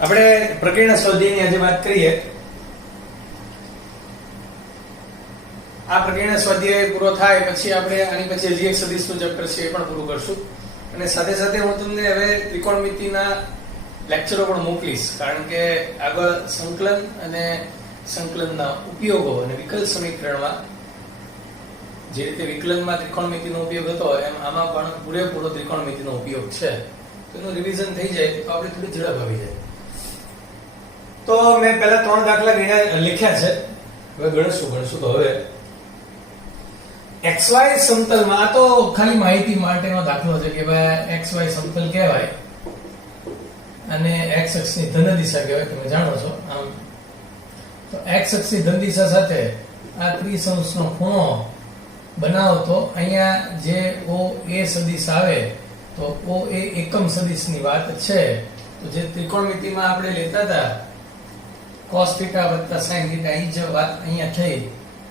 આપણે પ્રકીર્ણ સ્વાધ્યાયની આજે વાત કરીએ. આ પ્રકીર્ણ સ્વાધ્યાય પૂરો થાય પછી આપણે આની પછી હજી એક સદિશનું ચેપ્ટર છે એ પણ પૂરું કરશું. અને સાથે સાથે હું તમને હવે ત્રિકોણમિતિના લેક્ચરો પણ મોકલીશ, કારણ કે આગળ સંકલન અને સંકલનના ઉપયોગો અને વિકલ સમીકરણમાં જે રીતે વિકલનમાં ત્રિકોણમિતિનો ઉપયોગ હતો એમ આમાં પણ પૂરેપૂરો ત્રિકોણમિતિનો ઉપયોગ છે. તો એનું રિવિઝન થઈ જાય તો આપણે થોડી ઝડપ આવી જાય. તો મેં પહેલા 3 દાખલા લખ્યા છે, હવે ગણશું તો હવે xy સમતલમાં, આ તો ખાલી માહિતી માટેનો દાખલો છે કે ભાઈ xy સમતલ કહેવાય અને x અક્ષની ધન દિશા કહેવાય, તમે જાણો છો. આમ તો x અક્ષની ધન દિશા સાથે આ 30 અંશનો ખૂણો બનાવતો અહીંયા જે OA સદિશ આવે તો OA એકમ સદિશની વાત છે. તો જે ત્રિકોણમિતિમાં આપણે લેતા હતા cos θ + sin θ, એ જે વાત અહીંયા થઈ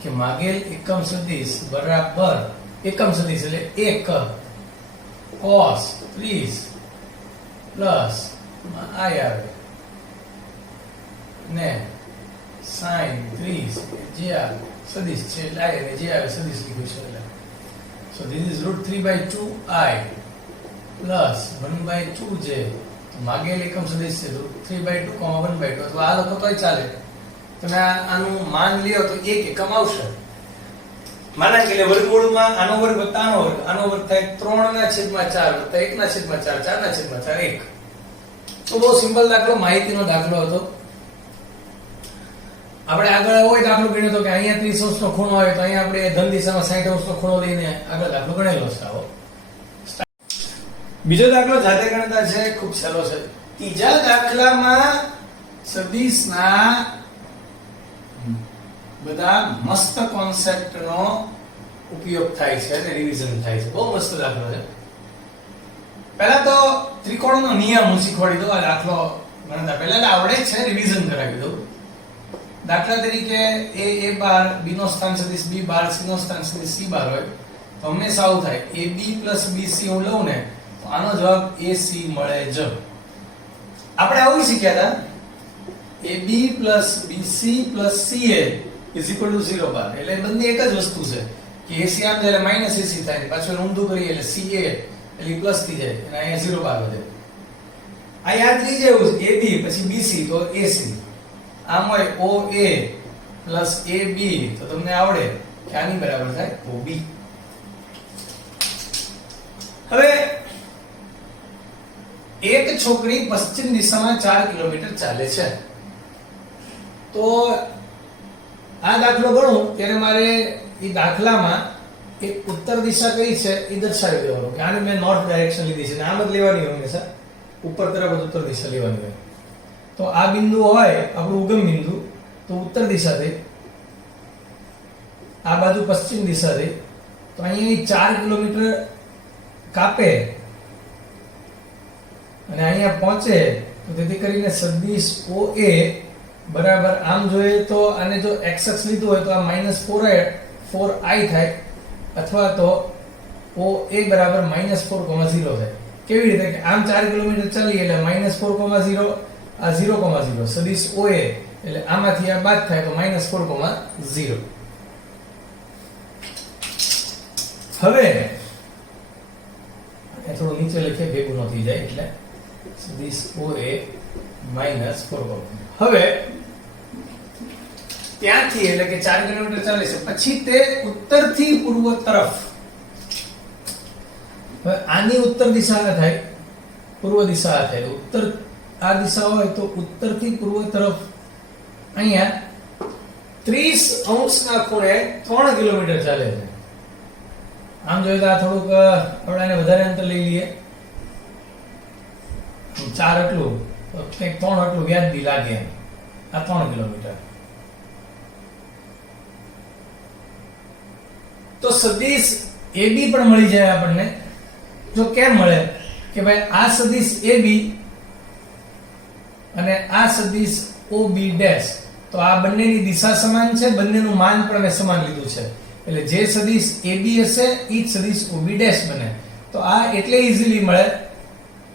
કે માગેલ એકમ સદિશ બરાબર એકમ સદિશ એટલે 1 cos 30 પ્લસ આ આવે ને sin 30 જે આ સદિશ છે એટલે આ અને જે આવે સદિશ લખ્યું છે એટલે so this is √3/2i plus 1/2 જે માગેલ એકમ સદિશ છે √3/2, 1/2 તો આ લખો તોય ચાલે. તમે આનું માન લ્યો તો 1 એકમ આવશે. માના કે વર્ગમૂળમાં આનો વર્ગ વત્તા આનો વર્ગ થાય 3/4 વત્તા 1/4 4/4 1. તો બહુ સિમ્પલ દાખલો, માહિતીનો દાખલો હતો. આપણે આગળ હોય દાખલો ગણ્યો તો કે અહીંયા 30 અંશનો ખૂણો આવે તો અહીંયા આપણે ધન દિશામાં 60 અંશનો ખૂણો લઈને આગળ દાખલો ગણેલો છે. આવો બીજો દાખલો જાતે ગણતા છે, ખૂબ સહેલો છે. ત્રીજા દાખલામાં સદિશના બધા મસ્ત કોન્સેપ્ટનો ઉપયોગ થાય છે અને રિવિઝન થાય છે. બહુ મસ્ત દાખલો છે. પહેલા તો ત્રિકોણનો નિયમ હું શીખવાડી દઉં. આ દાખલો ગણતા પહેલા આવડે છે, રિવિઝન કરાવી દઉં. દાખલા તરીકે a બાર b નો સ્થાન સદિશ b બાર c નો સ્થાન સદિશ c બાર હોય તો હંમેશા આવું થાય. ab + bc હું લઉં ને તો આનો જવાબ ac મળે જ. આપણે આવું શીખ્યા હતા ab + bc + ca = 0 બાર. એટલે બંને એક જ વસ્તુ છે કે ac આમ જાય એટલે -ac થાય, પાછું ઊંધું કરીએ એટલે ca એટલે પ્લસ થઈ જાય અને અહીંયા 0 બાર વધે. આ યાદ રહી જાય. ab પછી bc તો ac. આમ હોય OA + AB તો તમને આવડે કે આની બરાબર થાય OB. હવે એક છોકરી પશ્ચિમ દિશામાં 4 કિલોમીટર ચાલે છે. તો આ દાખલો ગણું ત્યારે મારે એ દાખલામાં એક ઉત્તર દિશા કઈ છે એ દર્શાવી દેવાનું કે આની મેં નોર્થ ડાયરેક્શન લીધી છે ને આમ જ લેવાની હોય હંમેશા, ઉપર તરફ ઉત્તર દિશા લેવાની હોય. તો આ બિંદુ હોય આપણું ઉગમ બિંદુ, તો ઉત્તર દિશા થઈ, આ બાજુ પશ્ચિમ દિશા થઈ. તો અહીંયા 4 કિલોમીટર કાપે અને અહીંયા પહોંચે તો તેથી કરીને સદિશ OA બરાબર આમ જોઈએ તો આને જો x અક્ષ લીધું હોય તો આ -4i થાય, અથવા તો OA બરાબર -4,0 થાય. કેવી રીતે કે આમ 4 કિલોમીટર ચાલી એટલે -4,0 આ 0,0 સદિશ OA એટલે આમાંથી આ બાદ થાય તો -4,0. હવે થોડું નીચે લખીએ ભેગું ન થઈ જાય એટલે સદિશ OA -4,0. હવે ત્યાંથી એટલે કે 4 કિલોમીટર ચાલે છે પછી તે ઉત્તરથી પૂર્વ તરફ, હવે આની ઉત્તર દિશા થાય, પૂર્વ દિશા થાય. ઉત્તર આ દિશા હોય તો ઉત્તરથી પૂર્વ તરફ અહીંયા 30 અંશના ખૂણે 3 કિલોમીટર ચાલે છે. આમ જોઈએ તો આ થોડુંક આપણે આને વધારે અંતર લઈ લઈએ, 4 એટલું તો કંઈક 3 એટલું વ્યાજબી લાગે. આ 3 કિલોમીટર. તો સદિશ AB પણ મળી જાય આપણને. જો કેમ મળે કે ભાઈ આ સદિશ AB અને આ સદિશ OB ડેશ, તો આ બંનેની દિશા સમાન છે, બંનેનું માન પણ મેં સમાન લીધું છે. એટલે જે સદિશ AB હશે એ જ સદિશ OB ડેશ બને. તો આ એટલે ઈઝીલી મળે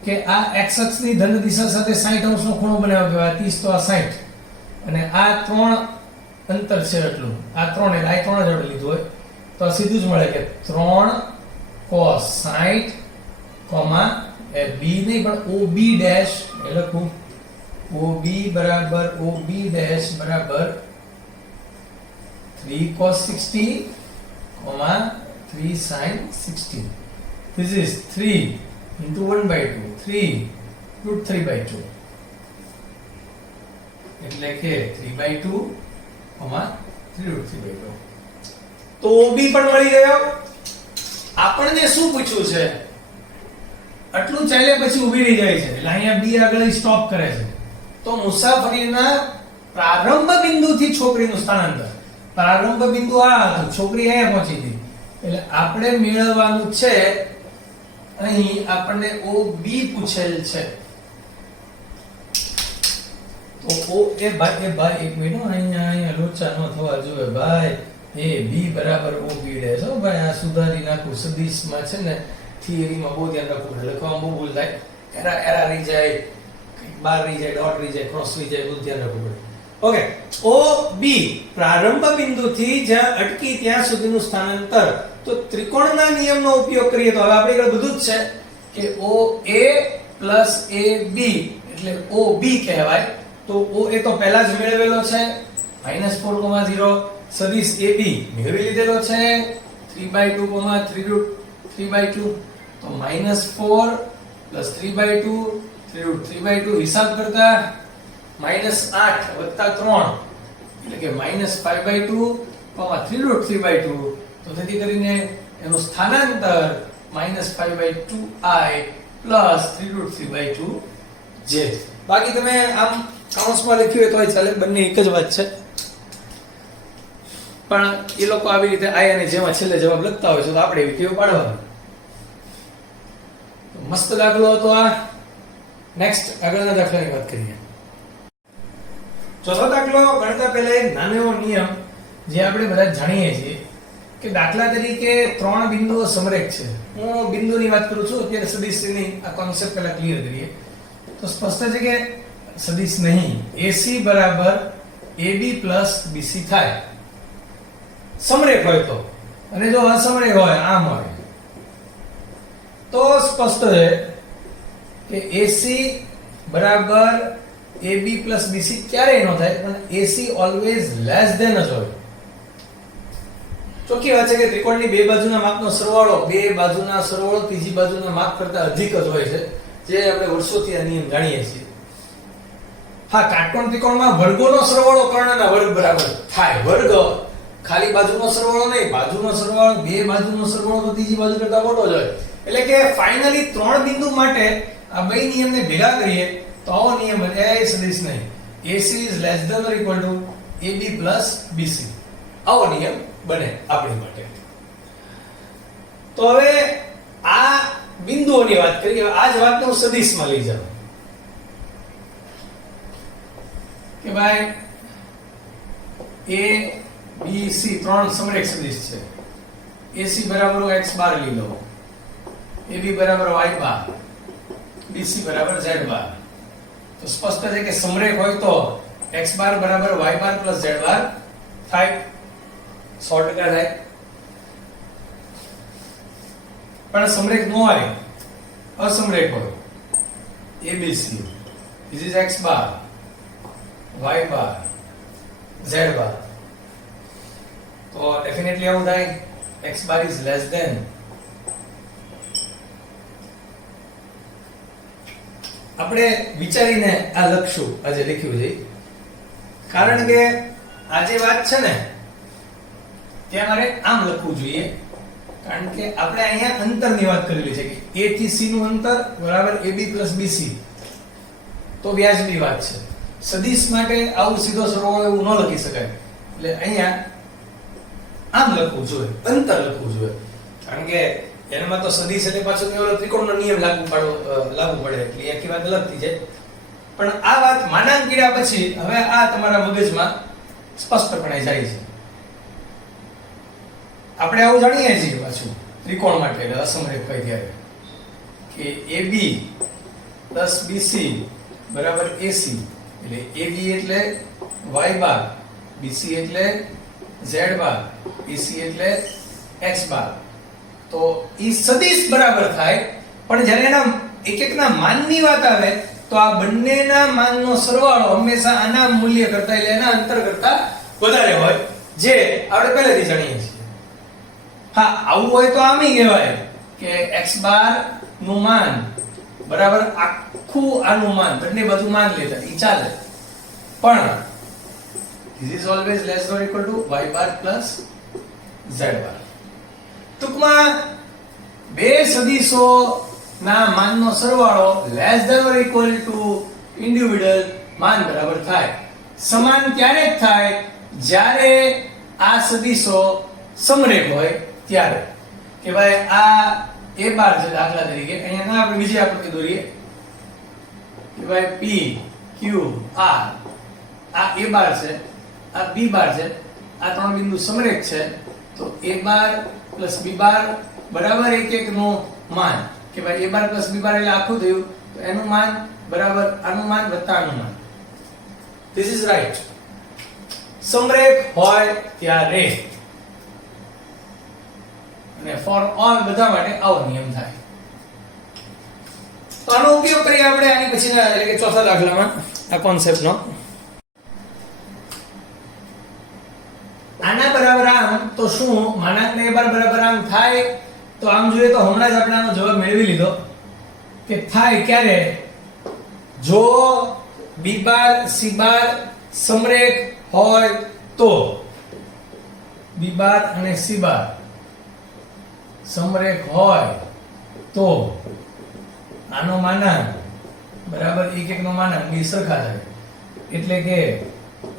કે આ x અક્ષની ધન દિશા સાથે 60 અંશનો ખૂણો બનાવ્યો કે આ 30 તો આ 60 અને આ 3 અંતર છે એટલું આ 3 એટલે આ 3 જોડે લીધું હોય તો આ સીધું જ મળે કે 3 cos 60 એ b નહીં પણ OB ડેશ એ લખું OB બરાબર OB ડેશ બરાબર 3 cos 60 3 sin 60. This is 3 into 1/2 3 root 3/2 એટલે કે 3/2 3 root 3/2 તો OB પણ મળી ગયો. આપણને શું પૂછ્યું છે આટલું ચાલ્યા પછી ઊભી રહી જાય છે એટલે અહીંયા B આગળ સ્ટોપ કરે છે તો મુસાફરીના પ્રારંભ બિંદુથી છોકરીનું સ્થાનાંતર પ્રારંભ બિંદુ આ હતું છોકરી અહીંયા પહોંચી હતી એટલે આપણે મેળવવાનું છે અહીં આપણને OB પૂછેલ છે તો O એ ભાઈ એક મિનિટ અહીંયા લોચા ન થવા જોઈએ ભાઈ એ B બરાબર OB ડેશ હો ભાઈ આ સુધારી નાખું સદિશમાં છે ને થિયરીમાં બહુ ધ્યાન રાખવું પડે લખવામાં બહુ ભૂલ થાય એરા રહી જાય બાર રહી જાય ડોટ રહી જાય ક્રોસ રહી જાય બહુ ધ્યાન રાખવું પડે. ઓકે OB પ્રારંભ બિંદુથી જ્યાં અટકી ત્યાં સુધીનું સ્થાનાંતર તો ત્રિકોણના નિયમનો ઉપયોગ કરીએ તો હવે આપણી આગળ બધું જ છે કે OA plus AB એટલે OB કહેવાય તો OA તો પહેલા જ મેળવેલો છે -4,0 સદિશ AB મેળવી લીધેલો છે 3/2 3 root 3/2 તો -4 plus 3/2 3 root 3/2 હિસાબ કરતા -8 વત્તા 3 એટલે કે -5/2 3 root 3/2 તો તેથી કરીને એનું સ્થાનાંતર -5/2i plus 3 root 3/2 j. બાકી તમે આમ કાઉન્સમાં લખ્યું હોય તો ચાલે બંને એક જ વાત છે પણ એ લોકો આવી રીતે i અને j માં છેલ્લે જવાબ લખતા હોય છે તો આપણે એવી ટેવ પાડવાનું. મસ્ત દાખલો હતો આ. નેક્સ્ટ આગળના દાખલાની વાત કરીએ. ચોથો દાખલો ગણતા પહેલા એક નાનો એવો નિયમ જે આપણે બધા જાણીએ છીએ કે દાખલા તરીકે 3 બિંદુઓ સમરેખ છે. હું બિંદુની વાત કરું છું અત્યારે સદિશની આ કોન્સેપ્ટ પહેલા ક્લિયર કરીએ તો સ્પષ્ટ છે કે સદિશ નહીં AC બરાબર AB plus BC થાય સમરેખ હોય તો અને જો અસમરેખ હોય આમ હોય તો સ્પષ્ટ છે કે AC બરાબર AB plus BC ક્યારેય ન થાય પણ AC ઓલવેઝ લેસ ધેન જ હોય. ચોખ્ખી વાત છે કે ત્રિકોણની બે બાજુના માપનો સરવાળો બે બાજુના સરવાળો ત્રીજી બાજુના માપ કરતા અધિક જ હોય છે જે આપણે વર્ષોથી આ નિયમ જાણીએ છીએ. હા કાટકોણ ત્રિકોણમાં વર્ગોનો સરવાળો કર્ણના વર્ગ બરાબર થાય. વર્ગ ખાલી બાજુનો સરવાળો નહીં બાજુનો સરવાળો બે બાજુનો સરવાળો તો ત્રીજી બાજુ કરતા મોટો જ હોય. એટલે કે ફાઇનલી 3 બિંદુ માટે આ બે નિયમને ભેગા કરીએ તો આવો નિયમ એ સદિશ નહીં AC is less than or equal to AB plus BC આવો નિયમ બને આપણી માટે. તો હવે આ બિંદુઓની વાત કરીએ આ જ વાતને હું સદિશમાં લઈ જાઉં કે ભાઈ A B C 3 સમરેખ સદિશ છે. AC બરાબર x બાર લઈ લો AB બરાબર y બાર BC બરાબર z બાર તો સ્પષ્ટ છે કે સમરેખ હોય તો x બાર બરાબર y બાર plus z બાર થાય 100% થાય. પણ સમરેખ ન હોય અસમરેખ હોય ABC this is x bar y bar z બાર તો ડેફિનેટલી આવું થાય x bar is less than આપણે વિચારીને આ લખશું આજે લખ્યું છે કારણ કે આ જે વાત છે ને ત્યાં મારે આમ લખવું જોઈએ કારણ કે આપણે અહીંયા અંતરની વાત કરેલી છે કે A થી C નું અંતર બરાબર AB plus BC તો વ્યાજબી વાત છે. સદિશ માટે આવું સીધો સરવાળો એવું ન લખી શકાય એટલે અહીંયા આમ લખવું જોઈએ અંતર લખવું જોઈએ કારણ કે એનામાં તો સદિશ એટલે પાછો કેવળ ત્રિકોણનો નિયમ લાગુ પડે એટલે આખી વાત અલગ થઈ જાય. પણ આ વાત માનાંક કર્યા પછી હવે આ તમારા મગજમાં સ્પષ્ટપણે જાય છે. આપણે આવું જાણીએ છીએ પાછું ત્રિકોણ માટે એટલે અસમરેખ હોય ત્યારે કે AB પ્લસ બીસી બરાબર એસી, એટલે એબી એટલે વાય બાર, બીસી એટલે ઝેડ બાર, એસી એટલે એક્સ બાર. તો ઈ સદિશ બરાબર થાય, પણ જ્યારે એના એક એકના માનની વાત આવે તો આ બંનેના માનનો સરવાળો હંમેશા આના મૂલ્ય કરતા એટલે એના અંતર કરતા વધારે હોય, જે આપણે પહેલેથી જાણીએ છીએ. હા, આવું હોય તો આમ કહેવાય કે x બાર નું માન બરાબર આખું આનું માન, બંને બાજુ માન લેતા ઈ ચાલે, પણ this is always less or equal to y bar plus z bar. ટૂંકમાં બે સદિશો ના માનનો સરવાળો less than or equal to individual માન બરાબર થાય. સમાન ત્યારે જ થાય જ્યારે આ સદિશો સમરેખ હોય ત્યારે. કે ભાઈ આ a બાર છે દાખલા તરીકે, અહીંયા ના આપણે બીજી આકૃતિ દોરીએ કે ભાઈ p q r, આ a બાર છે, આ b બાર છે, આ ત્રણ બિંદુ સમરેખ છે, તો a બાર પ્લસ b બાર બરાબર એક એક નું માન, કે ભાઈ a બાર પ્લસ b બાર એટલે આખું થયું, તો એનું માન બરાબર આનું માન વત્તા આનું માન. This is right. સમરેખ હોય ત્યારે અને ફોર ઓલ બધા માટે આવો નિયમ થાય. તો આનો ઉપયોગ કરીએ આપણે આની પછીના એટલે કે ચોથા દાખલામાં આ કોન્સેપ્ટનો. આના બરાબર આમ તો શું માનાંકને a બાર બરાબર આમ થાય? તો આમ જોઈએ તો હમણાં જ આપણે આનો જવાબ મેળવી લીધો કે થાય ક્યારે? જો b બાર c બાર સમરેખ હોય તો. b બાર અને c બાર સમરેખ હોય તો આનો માનાંક બરાબર એક એક નો માનાંક બે સરખા થાય, એટલે કે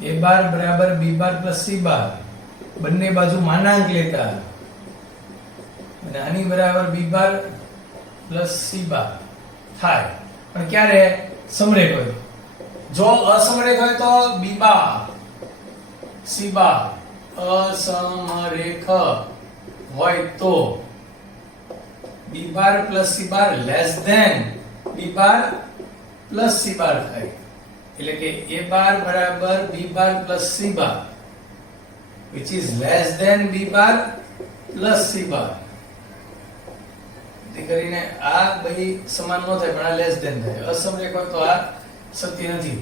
a બાર બરાબર b બાર પ્લસ c બાર બંને બાજુ માનાંક લેતા અને આની બરાબર b બાર પ્લસ c બાર થાય, પણ ક્યારે? સમરેખ હોય. જો અસમરેખ હોય તો b બાર c બાર અસમરેખ હોય તો b બાર પ્લસ c બાર less than b bar plus c બાર થાય, એટલે કે a બાર બરાબર b bar plus c bar which is less than b bar plus c બાર. તે કરીને આ બે સમાન ન થાય પણ આ લેસ ધેન થાય. અસમરેખ હોય તો આ સત્ય નથી,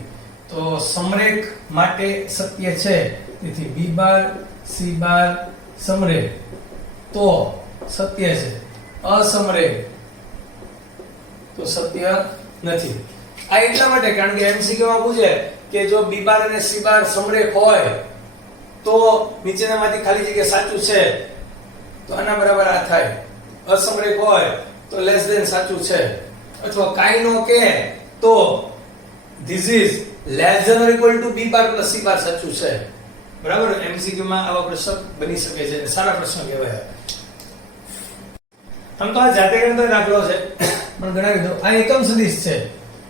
તો સમરેખ માટે સત્ય છે, તેથી b બાર c બાર સમરેખ તો સત્ય છે, અસમરેખ તો સત્ય નથી. આ એટલા માટે કારણ કે MCQ માં પૂછે કે જો b બાર અને c બાર સમરેખ હોય તો નીચેનામાંથી ખાલી જગ્યા સાચું છે, તો આના બરાબર આ થાય. અસમરેખ હોય તો લેસ ધેન સાચું છે, અથવા કાઈ નો કે તો this is less than or equal to b bar plus c bar સાચું છે. બરાબર? MCQ માં આવા પ્રશ્ન બની શકે છે, સારા પ્રશ્ન કહેવાય. આમ તો આ જાતે ગણતરી દાખલો છે પણ ગણાવી દો. આ એકમ સદિશ છે,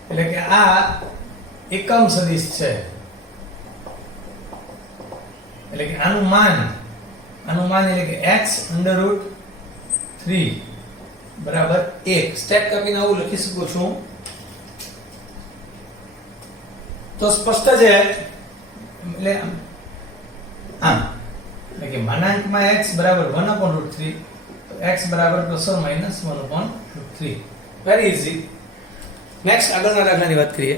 એટલે કે આ એકમ સદિશ છે, એટલે કે આનું માન એટલે કે x √3 બરાબર 1. સ્ટેપ કાપીને આવું લખી શકું છું તો સ્પષ્ટ છે. એટલે આમ એટલે કે માનાંકમાં x બરાબર 1/√3, તો x બરાબર ±1/√3. Very easy. નેક્સ્ટ આગળના દાખલાની વાત કરીએ.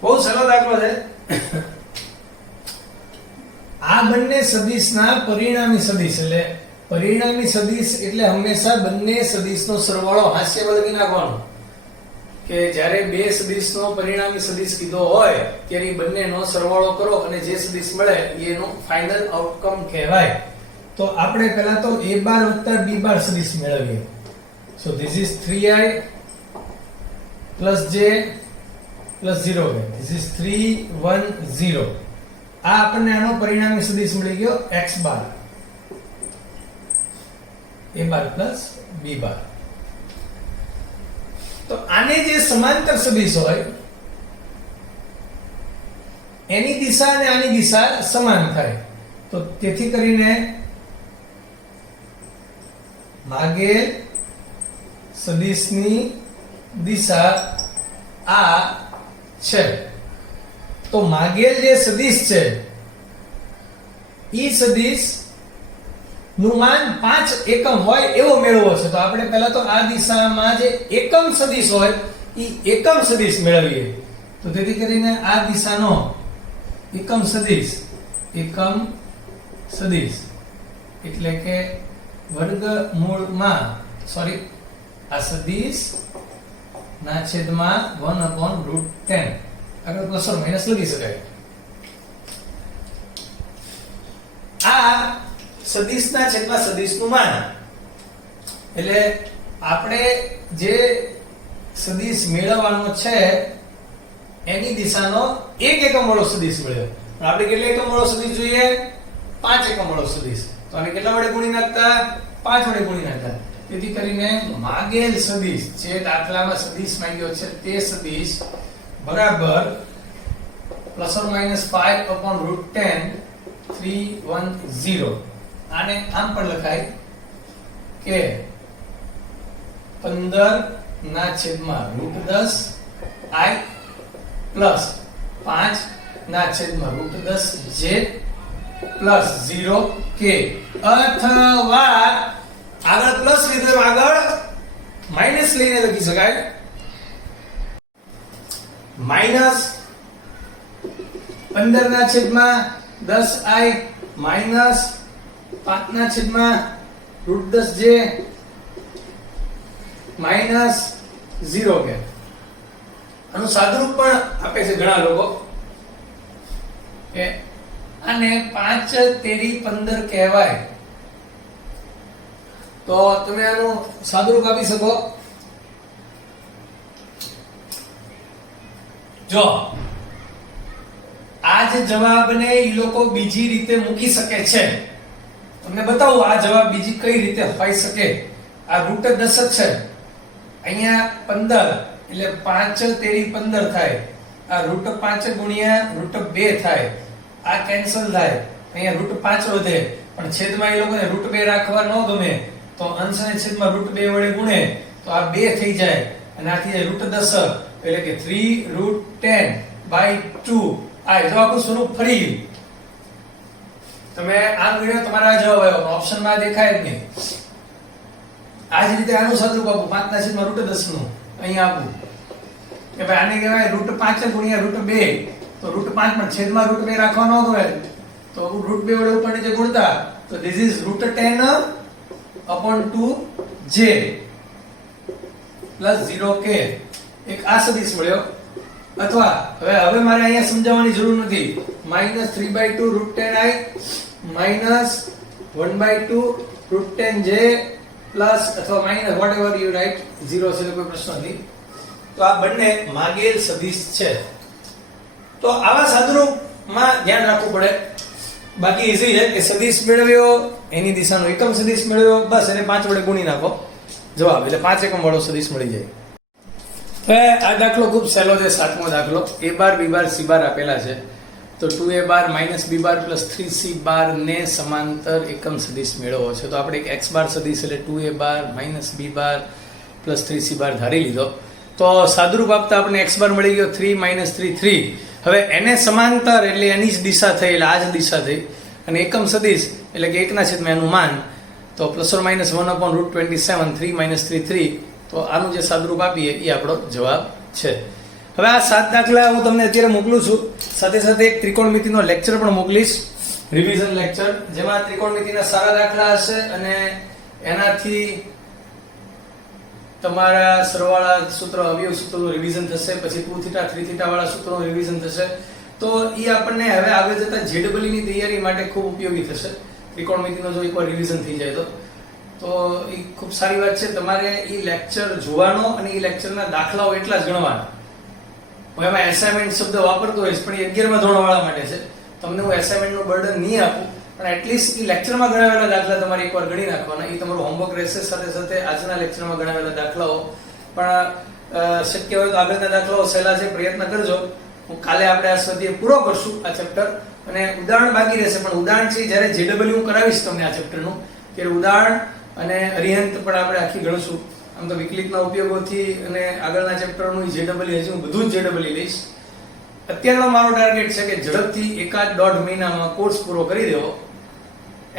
બહુ સરળ દાખલો છે. આ બંને સદિશના પરિણામી સદિશ, એટલે પરિણામી સદિશ એટલે હંમેશા બંને સદિશનો સરવાળો હાસ્યમાં લખી નાખવાનો. કે જ્યારે બે સદિશનો પરિણામી સદિશ કીધો હોય ત્યારે બંનેનો સરવાળો કરો અને જે સદિશ મળે એનો ફાઇનલ આઉટકમ કહેવાય. તો આપણે પહેલા તો a બાર વત્તા b બાર સદિશ મેળવીએ. So this is 3i plus j plus 0. This is 3 1 0. આ આપણને આનો પરિણામી સદિશ મળી ગયો x bar, a bar plus b બાર. તો આને જે સમાંતર સદિશ હોય એની દિશા અને આની દિશા સમાન થાય, તો તેથી કરીને ભાગેલ સદિશની દિશા આ છે. તો માગેલ જે સદિશ છે ઈ સદિશ નું માન 5 એકમ હોય એવો મેળવવો છે. તો આપણે પહેલા તો આ દિશામાં જે એકમ સદિશ હોય ઈ એકમ સદિશ મેળવીએ. તો તેથી કરીને આ દિશાનો એકમ સદિશ એટલે કે વર્ગમૂળમાં આ સદિશ ના છેદમાં 1/√10 આગળ પ્લસ ઓર માઈનસ લખી શકાય. આ સદિશના છેદમાં સદિશનું માન એટલે આપણે જે સદિશ મેળવવાનો છે એની દિશાનો 1 એકમ વાળો સદિશ મળ્યો. પણ આપણે કેટલા એકમ વાળો સદિશ જોઈએ? 5 એકમ વાળો સદિશ. તો આને કેટલા વડે ગુણી નાખતા? 5 વડે ગુણી નાખતા. તેથી કરીને માગેલ સદિશ જે દાખલામાં સદિશ માંગ્યો છે તે સદિશ બરાબર પ્લસ ઓર માઈનસ 5/√10 310. આને આમ પણ લખાય કે 15 ના છેદમાં √10 i પ્લસ 5 ના છેદમાં √10 j પ્લસ 0 k. અથવા આગળ પ્લસ લીધો આગળ માઈનસ લઈને લખી શકાય. માઈનસ 15 ના છેદમાં 10i માઈનસ 5 ના છેદમાં √10j માઈનસ 0 કે. આનું સાદુરૂપ પણ આપે છે ઘણા લોકો કે આને 5 તેરી 15 કહેવાય. તો તમે આનું સાદુરૂપ આપી શકો. જો આ જે જવાબને ઈ લોકો બીજી રીતે મૂકી શકે છે. તમને બતાવું આ જવાબ બીજી કઈ રીતે હોઈ શકે. આ √10 જ છે, અહીંયા 15 એટલે 5 તેરી 15 થાય. આ √5 ગુણ્યા √2 થાય. આ કેન્સલ થાય, અહીંયા √5 વધે. પણ છેદમાં એ લોકોને √2 રાખવા ન ગમે તો અંશને છેદમાં √2 વડે ગુણે તો આ 2 થઈ જાય અને આ થઈ જાય √10 એટલે કે 3√10/2. આ જો આખું સ્વરૂપ ફરી ગયું. તમે આમ ગણ્યો તમારા જવાબ આવ્યો, ઓપ્શનમાં દેખાય જ નહીં. આ જ રીતે આનું સાદુરૂપ આપું 5 ના છેદમાં √10 નું અહીંયા આપું કે ભાઈ આને કહેવાય √5 ગુણ્યા √2. તો √5 પણ છેદમાં √2 રાખવા ન ગમે તો √2 વડે ઉપર નીચે ગુણતા તો this is √10/2j plus 0k. એક આ સદિશ મળ્યો. અથવા હવે મારે અહીંયા સમજાવવાની જરૂર નથી. -3/2√10i minus 1/2√10j પ્લસ અથવા માઈનસ whatever you write 0 છે કોઈ પ્રશ્ન નથી. તો આ બંને માગેલ સદિશ છે. તો આવા સાદુરૂપમાં ધ્યાન રાખવું પડે. બાકી ઈઝી છે કે સદિશ મેળવ્યો એની દિશાનો એકમ સદિશ મેળવ્યો બસ એને 5 વડે ગુણી નાખો જવાબ એટલે 5 એકમ વાળો સદિશ મળી જાય. હવે આ દાખલો ખૂબ સહેલો છે. 7મો દાખલો a bar b bar c બાર આપેલા છે. તો 2a બાર - b બાર + 3c બાર ને સમાંતર એકમ સદિશ મેળવવો છે. તો આપણે એક x બાર સદિશ એટલે 2a બાર - b બાર + 3c બાર ધારી લીધો. તો સાદુરૂપ આપતા આપણને x બાર મળી ગયો 3 - 3 3. હવે એને સમાંતર એટલે એની જ દિશા થઈ એટલે આ જ દિશા થઈ અને એકમ સદિશ એટલે કે 1 ના છેદમાં એનું માન તો ± 1/√27 3 - 3 3. તો આનું જે સાદુરૂપ આપીએ એ આપણો જવાબ છે. હવે આ 7 દાખલા હું તમને અત્યારે મોકલું છું. સાથે સાથે એક ત્રિકોણમિતિનો લેક્ચર પણ મોકલીશ, રિવિઝન લેક્ચર, જેમાં ત્રિકોણમિતિના સારા દાખલા હશે અને એનાથી તમારા સરવાળા સૂત્ર અવયવ સૂત્રનું રિવિઝન થશે. પછી 2θ 3θ વાળા સૂત્રોનું રિવિઝન થશે. તો એ આપણને હવે આગળ જતા JEE ની તૈયારી માટે ખૂબ ઉપયોગી થશે. ત્રિકોણમિતિનો જો એકવાર રિવિઝન થઈ જાય તો એ ખૂબ સારી વાત છે. તમારે એ લેક્ચર જોવાનો અને એ લેક્ચરના દાખલાઓ એટલા જ ગણવાના. હું એમાં એસાઇનમેન્ટ શબ્દ વાપરતો હોઈશ પણ એ 11મા ધોરણવાળા માટે છે. તમને હું એસાઇનમેન્ટનું બર્ડન નહીં આપું પણ એટલીસ્ટ એ લેક્ચરમાં ગણાવેલા દાખલા તમારે એકવાર ગણી નાખવાના. એ તમારું હોમવર્ક રહેશે. સાથે સાથે આજના લેક્ચરમાં ગણાવેલા દાખલાઓ પણ શક્ય હોય તો આગળના દાખલાઓ સહેલા છે, પ્રયત્ન કરજો. હું કાલે આપણે આ સ્વાધ્યાય પૂરો કરશું આ ચેપ્ટર અને ઉદાહરણ બાકી રહેશે. પણ ઉદાહરણ છે જ્યારે JEE હું કરાવીશ તમને આ ચેપ્ટરનું ત્યારે ઉદાહરણ અને અરિહંત પણ આપણે આખી ગણશું. આમ તો વિકલિતના ઉપયોગોથી અને આગળના ચેપ્ટરનું જેડબલઈ હજી હું બધું જ જેડબલઈ લઈશ. અત્યારનો મારો ટાર્ગેટ છે કે ઝડપથી 1.5 મહિનામાં કોર્સ પૂરો કરી દેવો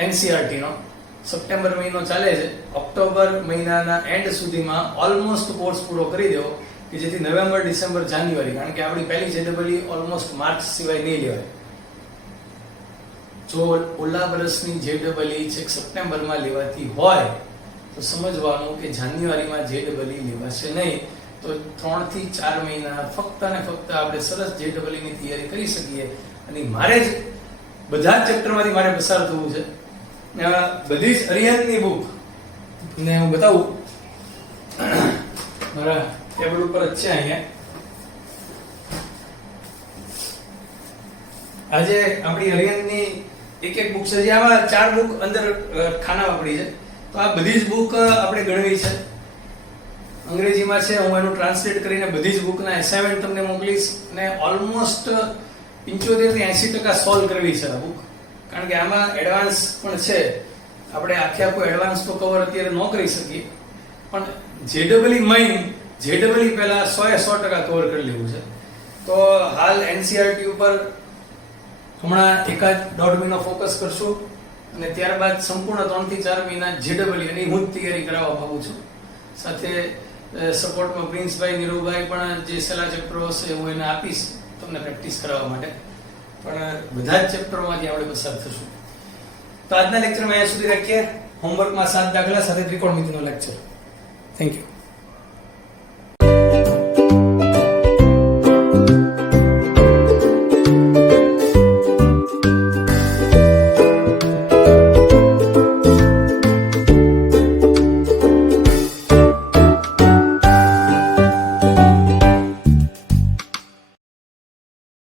NCERT નો. સપ્ટેમ્બર મહિનો ચાલે છે, ઓક્ટોબર મહિનાના એન્ડ સુધીમાં ઓલમોસ્ટ કોર્સ પૂરો કરી દેવો કે જેથી નવેમ્બર, ડિસેમ્બર, જાન્યુઆરી, કારણ કે આપણી પહેલી જેડબલઈ ઓલમોસ્ટ માર્ચ સિવાય નહીં લેવાય. જો ઓલા વર્ષની જેડબલઈ છેક સપ્ટેમ્બરમાં લેવાતી હોય તો સમજવાનું કે જાન્યુઆરીમાં જેડબલઈ લેવાશે નહીં. તો 3 થી 4 મહિના ફક્ત ને ફક્ત આપણે સરસ જેડબલઈ ની તૈયારી કરી શકીએ. અને મારે જ બધા જ ચેપ્ટરમાંથી મારે પસાર થવું છે. બધી જ અરિહંતની બુક ને હું બતાવું, મારા ટેબલ ઉપર જ છે અહીંયા. આજે આપણી અરિહંતની એક બુક છે, જે આમાં 4 બુક અંદર ખાનામાં પડી છે. તો આ બધી જ બુક આપણે ગણવી છે. અંગ્રેજીમાં છે, હું એનું ટ્રાન્સલેટ કરીને બધી જ બુકના એસાઇનમેન્ટ તમને મોકલીશ અને ઓલમોસ્ટ 75 થી 80% સોલ્વ કરવી છે આ બુક. કારણ કે આમાં એડવાન્સ પણ છે. આપણે આખો એડવાન્સ તો કવર અત્યારે ન કરી શકીએ, પણ જેડબલઈ મેઇન જેડબલઈ પહેલા 100% કવર કરી લેવું છે. તો હાલ NCERT ઉપર હમણાં 1.5 મહિનો ફોકસ કરશું અને ત્યારબાદ સંપૂર્ણ 3 થી 4 મહિના જેડબલઈ એની હું જ તૈયારી કરાવવા માંગુ છું. સાથે સપોર્ટમાં પ્રિન્સભાઈ, નીરુભાઈ પણ જે સલાહ ચેપ્ટરો હશે હું એને આપીશ તમને પ્રેક્ટિસ કરાવવા માટે. પણ બધા જ ચેપ્ટરોમાંથી આપણે પસાર થશું. તો આજના લેક્ચરમાં અહીંયા સુધી રાખીએ. હોમવર્કમાં 7 દાખલા સાથે ત્રિકોણમિતિનો લેક્ચર. Thank you.